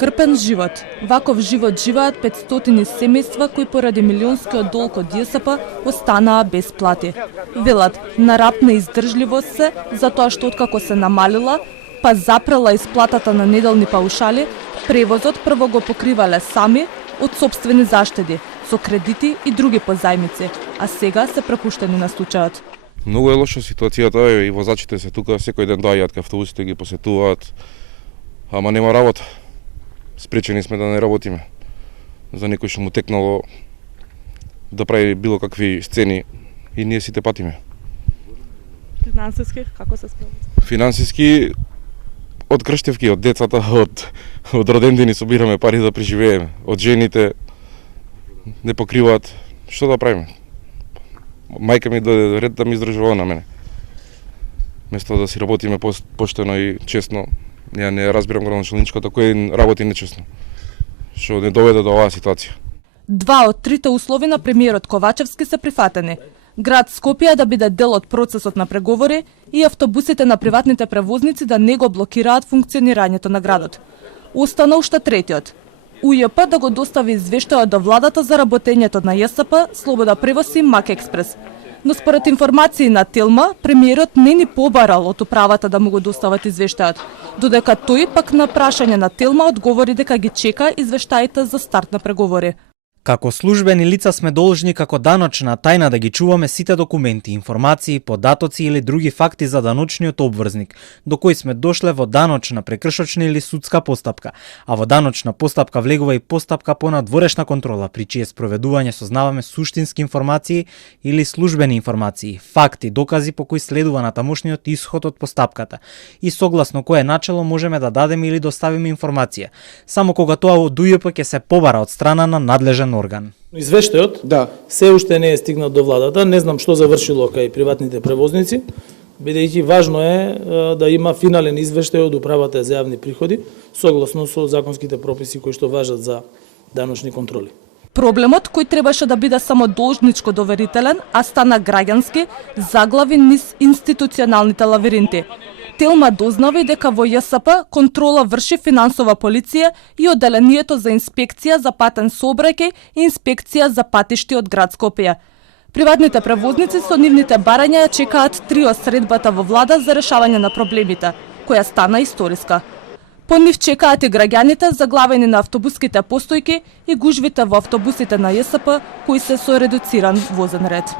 Крпен живот. Ваков живот живеат 500 семејства кои поради милионскиот долг од ЈСП останаа без плати. Велат, на рап на издржливост се, затоа што откако се намалила, па запрела исплатата на неделни паушали, превозот прво го покривале сами од сопствени заштеди, со кредити и други позајмици, а сега се препуштени на случајот. Многу е лоша ситуацијата и возачите се тука секој ден доаѓаат кај автобусите, ги посетуваат, ама нема работа. Спречени сме да не работиме. За некој што му текнало да прави било какви сцени и ние сите патиме. Финансиски како се справите? Финансиски од крштевки, од децата, од родендини собираме пари да преживееме. Од жените не покриваат. Што да правиме? Мајка ми дојде ред да ми издржува на мене. Место да си работиме поштено и честно, ја не разбирам градоначалничката кој работи нечестно. Што не доведе до оваа ситуација. 2 од 3 услови на премиерот Ковачевски се прифатени. Град Скопје да биде дел од процесот на преговори и автобусите на приватните превозници да не го блокираат функционирањето на градот. Остана уште третиот. УЈП да го достави извештајот до владата за работењето на ЈСП, Слобода превоз и Мак Експрес. Но според информации на Телма, премиерот не ни побарал од управата да му го достават извештајот, додека тој пак на прашање на Телма одговори дека ги чека извештаите за старт на преговори. Како службени лица сме должни како даночна тајна да ги чуваме сите документи, информации, податоци или други факти за даночниот обврзник, до кој сме дошле во даночна, прекршочна или судска постапка, а во даночна постапка влегува и постапка по надворешна контрола, при чие спроведување сознаваме суштински информации или службени информации, факти, докази по кои следува натамошниот исход од постапката и согласно кое начело можеме да дадеме или доставиме информација, само кога тоа од УЈП ќе се побара од страна на надлежен орган. Извештајот се уште не е стигнал до владата, не знам што завршило кај приватните превозници, бидејќи важно е да има финален извештај од управата за јавни приходи, согласно со законските прописи кои што важат за даночни контроли. Проблемот, кој требаше да биде само должничко доверителен, а стана граѓански, заглави низ институционалните лавиринти. Телма дознава и дека во ЈСП контрола врши финансова полиција и одделението за инспекција за патен сообраќај и инспекција за патишти од град Скопје. Приватните превозници со нивните барања чекаат трио средбата во влада за решавање на проблемите, која стана историска. По нив чекаат и граѓаните заглавени на автобуските постојки и гужвите во автобусите на ЈСП кои се со редуциран возен ред.